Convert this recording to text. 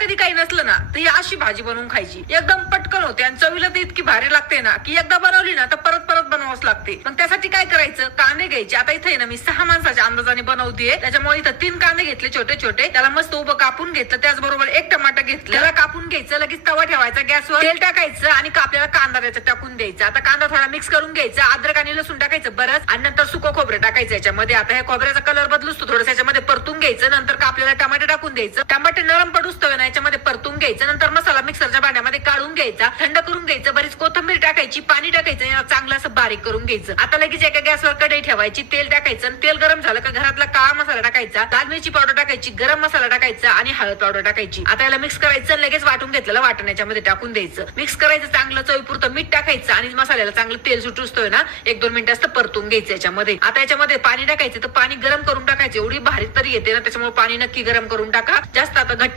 कधी काही नसलं ना तर ही अशी भाजी बनवून खायची, एकदम पटकन होते आणि चवीला तर इतकी भारी लागते ना की एकदा बनवली ना तर परत परत बनवावंच लागते. पण त्यासाठी काय करायचं, कांदे घ्यायचे. आता इथे ना मी 6 माणसाच्या अंदाजाने बनवतीये, त्याच्यामुळे इथं 3 कांदे घेतले छोटे छोटे, त्याला मस्त उभं कापून घेतलं. त्याचबरोबर 1 टमाटर घेतलं, त्याला कापून घ्यायचं. लगेच तवा ठेवायचा गॅसवर, तेल टाकायचं आणि आपल्याला कांदा त्याच्यात टाकून द्यायचा. आता कांदा थोडा मिक्स करून घ्यायचा, अद्रक आणि लसूण टाकायचं बरंच, आणि नंतर सुकं खोबरं टाकायचं याच्यामध्ये. आता हे खोबऱ्याचा कलर बदलूच तो थोडं याच्यामध्ये परतून घ्यायचं. नंतर आपल्याला टमाटे टाकून द्यायचं, टमाटे नरम पडूस्तव ना याच्यामध्ये परतून घ्यायचं. नंतर मसाला मिक्सरच्या भांड्यामध्ये काढून घ्यायचा, थंड करून घ्यायचं. बरीच कोथिंबीर टाकायची, पाणी टाकायचं, चांगलं असं बारीक करून घ्यायचं. आता लगेच एका गॅसवर कढई ठेवायची, तेल टाकायचं. तेल गरम झालं का घरातला काळा मसाला टाकायचा, लाल मिरची पावडर टाकायची, गरम मसाला टाकायचा आणि हळद पावडर टाकायची. आता याला मिक्स करायचं, लगेच वाटून घेतलेलं वाटण याच्यामध्ये टाकून द्यायचं. मिक्स करायचं चांगलं, चवीपुरतं मीठ टाकायचं आणि मसाल्याला चांगलं तेल सुटूस्तोय ना 1-2 मिनिटं असतं परतून घ्यायचं याच्यामध्ये. आता याच्यामध्ये पाणी टाकायचं, तर पाणी गरम करून टाकायचं. एवढी भारी तरी येते ना, त्याच्यामुळे पाणी नक्की गरम करून टाका. जास्त आता घट्ट